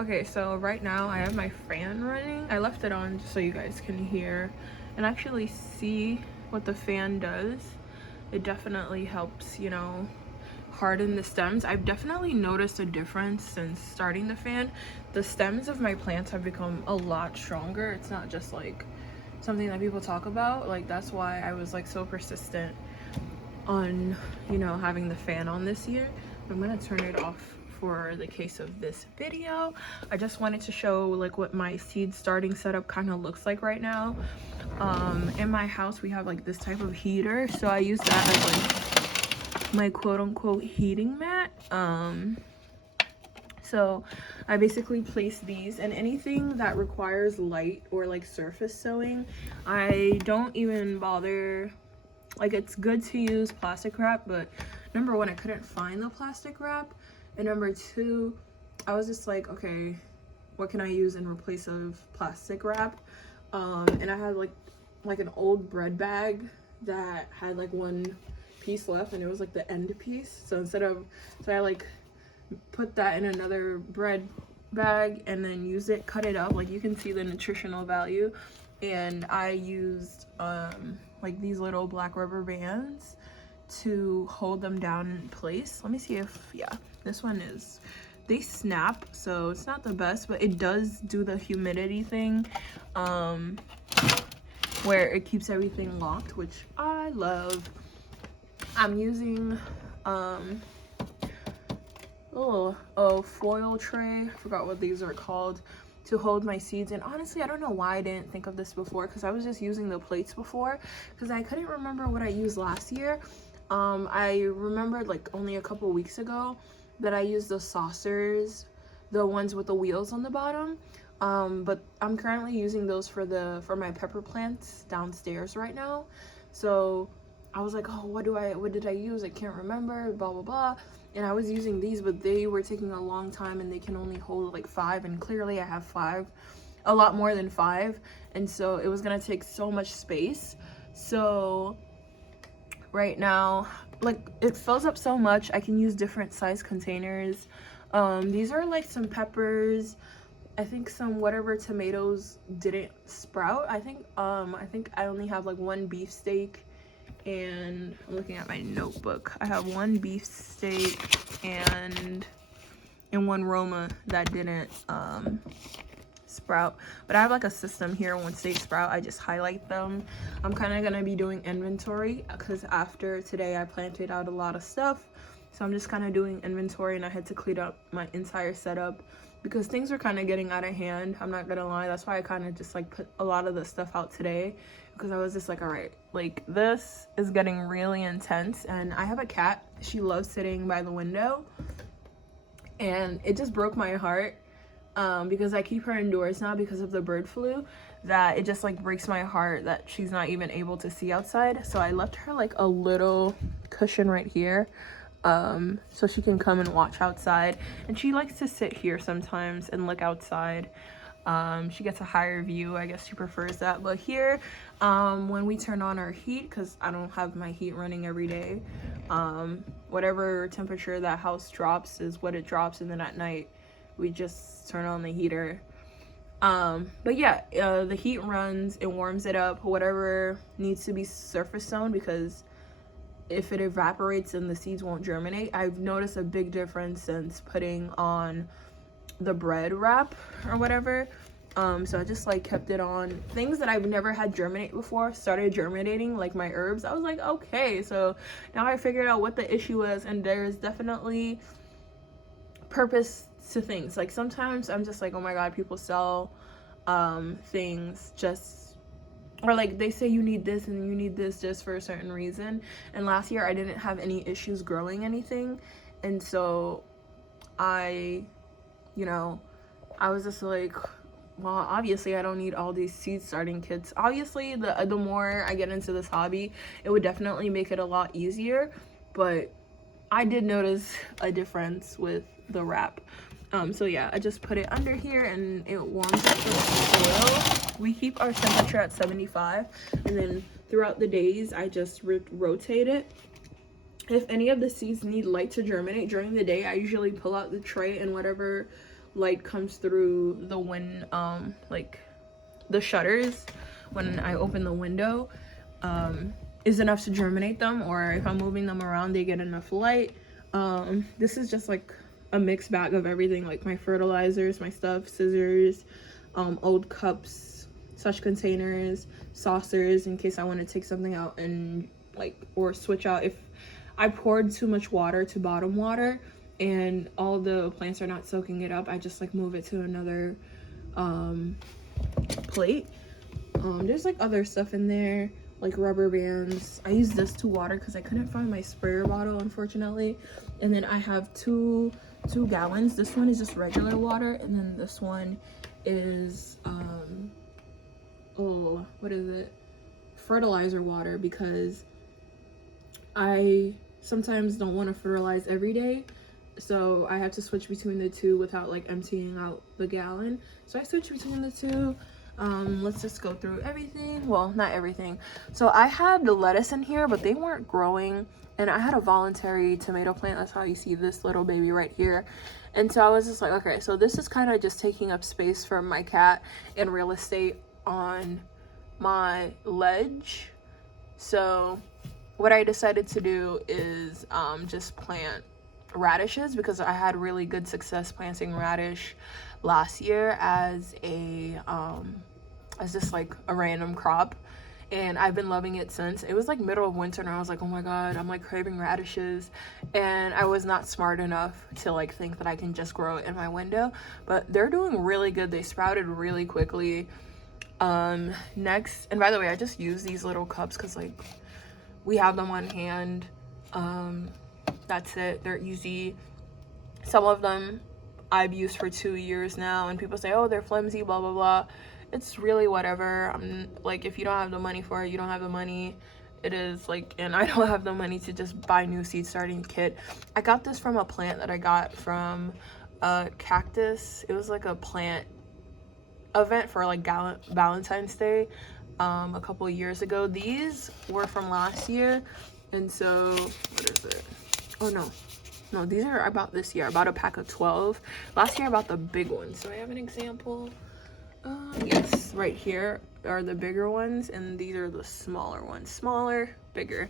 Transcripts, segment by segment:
Okay, so right now I have my fan running. I left it on just so you guys can hear and actually see what the fan does. It definitely helps, you know, harden the stems. I've definitely noticed a difference since starting the fan. The stems of my plants have become a lot stronger. It's not just like something that people talk about. Like, that's why I was like so persistent on, you know, having the fan on this year. I'm gonna turn it off for the case of this video. I just wanted to show like what my seed starting setup kind of looks like right now. In my house we have like this type of heater, so I use that as like my quote-unquote heating mat. So I basically place these, and anything that requires light or like surface sewing, I don't even bother. Like, it's good to use plastic wrap, but number one, I couldn't find the plastic wrap, and number two, I was just like, okay, what can I use in replace of plastic wrap? And I had like an old bread bag that had like one piece left, and it was like the end piece. So I like put that in another bread bag and then use it, cut it up. Like, you can see the nutritional value. And I used like these little black rubber bands to hold them down in place. Let me see if, yeah, this one is, they snap, so it's not the best, but it does do the humidity thing, where it keeps everything locked, which I love. I'm using a foil tray, I forgot what these are called, to hold my seeds. And honestly, I don't know why I didn't think of this before, because I was just using the plates before, because I couldn't remember what I used last year. I remembered like only a couple weeks ago that I used the saucers, the ones with the wheels on the bottom. But I'm currently using those for my pepper plants downstairs right now. So I was like, oh, what did I use? I can't remember, blah blah blah. And I was using these, but they were taking a long time, and they can only hold like 5, and clearly I have 5, a lot more than 5, and so it was gonna take so much space. So right now, like, it fills up so much, I can use different size containers. These are like some peppers, I think some whatever tomatoes didn't sprout. I think I only have like one beefsteak, and I'm looking at my notebook. I have one beefsteak and one Roma that didn't sprout. But I have like a system here. Once they sprout, I just highlight them. I'm kind of gonna be doing inventory, because after today I planted out a lot of stuff, so I'm just kind of doing inventory, and I had to clean up my entire setup because things were kind of getting out of hand. I'm not gonna lie. That's why I kind of just like put a lot of the stuff out today, because I was just like, all right, like, this is getting really intense. And I have a cat. She loves sitting by the window, and it just broke my heart, because I keep her indoors now because of the bird flu, that it just like breaks my heart that she's not even able to see outside. So I left her like a little cushion right here, so she can come and watch outside, and she likes to sit here sometimes and look outside. She gets a higher view, I guess she prefers that. But here, when we turn on our heat, because I don't have my heat running every day, whatever temperature that house drops is what it drops, and then at night we just turn on the heater. But yeah, the heat runs, it warms it up, whatever needs to be surface sown, because if it evaporates then the seeds won't germinate. I've noticed a big difference since putting on the bread wrap or whatever. So I just like kept it on. Things that I've never had germinate before started germinating, like my herbs. I was like, okay, so now I figured out what the issue was, and there's definitely purpose to things. Like, sometimes I'm just like, oh my god, people sell things just, or like they say you need this and you need this just for a certain reason. And last year I didn't have any issues growing anything, and so I was just like, well, obviously I don't need all these seed starting kits. Obviously the more I get into this hobby, it would definitely make it a lot easier, but I did notice a difference with the wrap. So yeah, I just put it under here and it warms up the soil. We keep our temperature at 75, and then throughout the days I just rotate it. If any of the seeds need light to germinate during the day, I usually pull out the tray and whatever light comes through the like the shutters when I open the window, is enough to germinate them, or if I'm moving them around, they get enough light. This is just like a mixed bag of everything, like my fertilizers, my stuff, scissors, old cups, such containers, saucers in case I want to take something out and like, or switch out if I poured too much water to bottom water and all the plants are not soaking it up. I just like move it to another plate. There's like other stuff in there, like rubber bands. I use this to water because I couldn't find my sprayer bottle, unfortunately. And then I have two gallons. This one is just regular water, and then this one is oh, what is it, fertilizer water, because I sometimes don't want to fertilize every day, so I have to switch between the two without like emptying out the gallon. So I switch between the two. Let's just go through everything. Well, not everything. So I had the lettuce in here, but they weren't growing, and I had a voluntary tomato plant. That's how you see this little baby right here. And so I was just like, okay, so this is kind of just taking up space for my cat and real estate on my ledge. So what I decided to do is just plant radishes, because I had really good success planting radish last year as just like a random crop, and I've been loving it since. It was like middle of winter and I was like, oh my god, I'm like craving radishes, and I was not smart enough to like think that I can just grow it in my window, but they're doing really good. They sprouted really quickly. Next, and by the way, I just use these little cups because like we have them on hand. That's it. They're easy. Some of them I've used for 2 years now, and people say, oh, they're flimsy, blah blah blah. It's really whatever. I'm like, if you don't have the money for it, you don't have the money. It is like, and I don't have the money to just buy new seed starting kit. I got this from a plant that I got from a cactus. It was like a plant event for like Valentine's Day a couple of years ago. These were from last year, and so what is it? Oh no, these are about this year. I bought a pack of 12 last year. I bought the big ones. So I have an example. Yes, right here are the bigger ones, and these are the smaller ones. Smaller, bigger.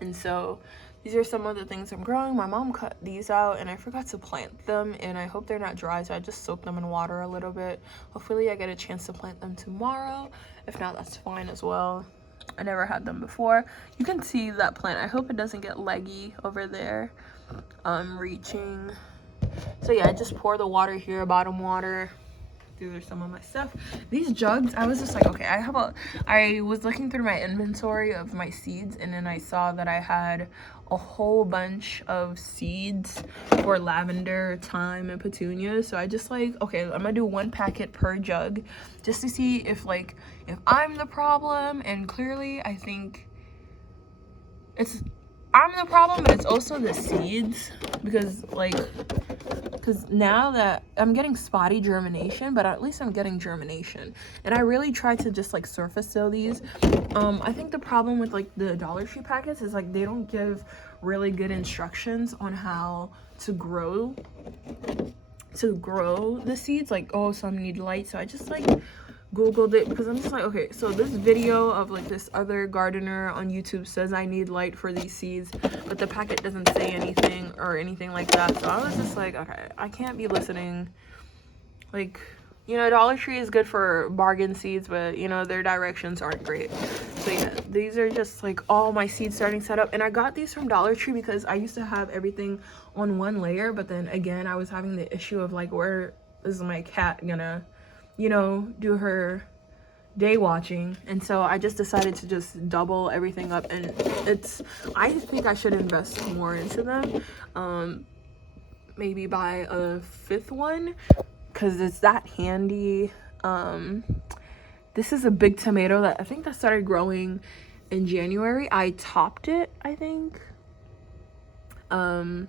And so these are some of the things I'm growing. My mom cut these out and I forgot to plant them, and I hope they're not dry, so I just soaked them in water a little bit. Hopefully I get a chance to plant them tomorrow. If not, that's fine as well. I never had them before. You can see that plant. I hope it doesn't get leggy over there. Reaching. So yeah, I just pour the water here, bottom water. These are some of my stuff. These jugs, I was just like, okay, I was looking through my inventory of my seeds, and then I saw that I had a whole bunch of seeds for lavender, thyme, and petunias. So I just like, okay, I'm gonna do 1 packet per jug just to see if I'm the problem. And clearly I think I'm the problem, but it's also the seeds, because now that I'm getting spotty germination, but at least I'm getting germination. And I really try to just like surface till these. I think the problem with like the Dollar Tree packets is like they don't give really good instructions on how to grow the seeds. Like, oh, some need light, so I just like Googled it, because I'm just like, okay, so this video of like this other gardener on YouTube says I need light for these seeds, but the packet doesn't say anything or anything like that. So I was just like, okay, I can't be listening. Like, you know, Dollar Tree is good for bargain seeds, but you know, their directions aren't great. So yeah, these are just like all my seed starting setup, and I got these from Dollar Tree because I used to have everything on one layer, but then again I was having the issue of like, where is my cat gonna, you know, do her day watching? And so I just decided to just double everything up, and I think I should invest more into them. Maybe buy a 5th one, because it's that handy. This is a big tomato that I think that started growing in January. I topped it, I think. I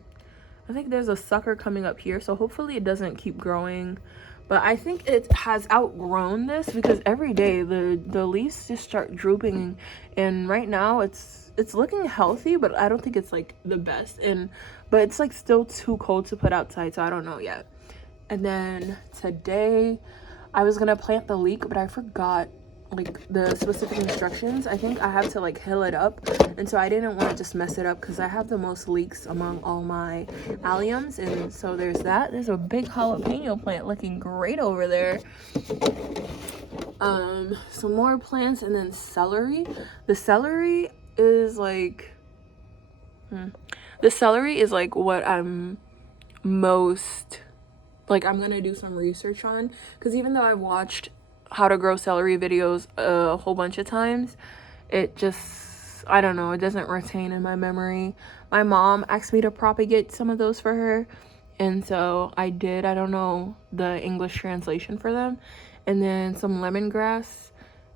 think there's a sucker coming up here, so hopefully it doesn't keep growing. But I think it has outgrown this, because every day the leaves just start drooping, and right now it's looking healthy, but I don't think it's like the best. But it's like still too cold to put outside, so I don't know yet. And then today I was gonna plant the leek, but I forgot like the specific instructions. I think I have to like hill it up, and so I didn't want to just mess it up because I have the most leeks among all my alliums. And so there's that. There's a big jalapeno plant looking great over there. Some more plants, and then celery. The celery is like what I'm most like, I'm gonna do some research on, because even though I've watched how to grow celery videos a whole bunch of times, it just, I don't know, it doesn't retain in my memory. My mom asked me to propagate some of those for her, and so I did. I don't know the English translation for them. And then some lemongrass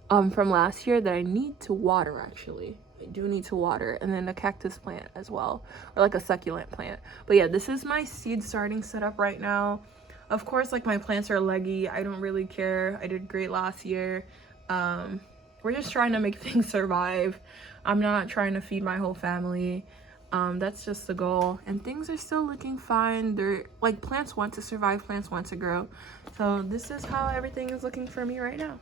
from last year that I need to water. Actually, I do need to water. And then a cactus plant as well, or like a succulent plant. But yeah, this is my seed starting setup right now. Of course, like, my plants are leggy. I don't really care. I did great last year. We're just trying to make things survive. I'm not trying to feed my whole family. That's just the goal. And things are still looking fine. They're like, plants want to survive, plants want to grow. So this is how everything is looking for me right now.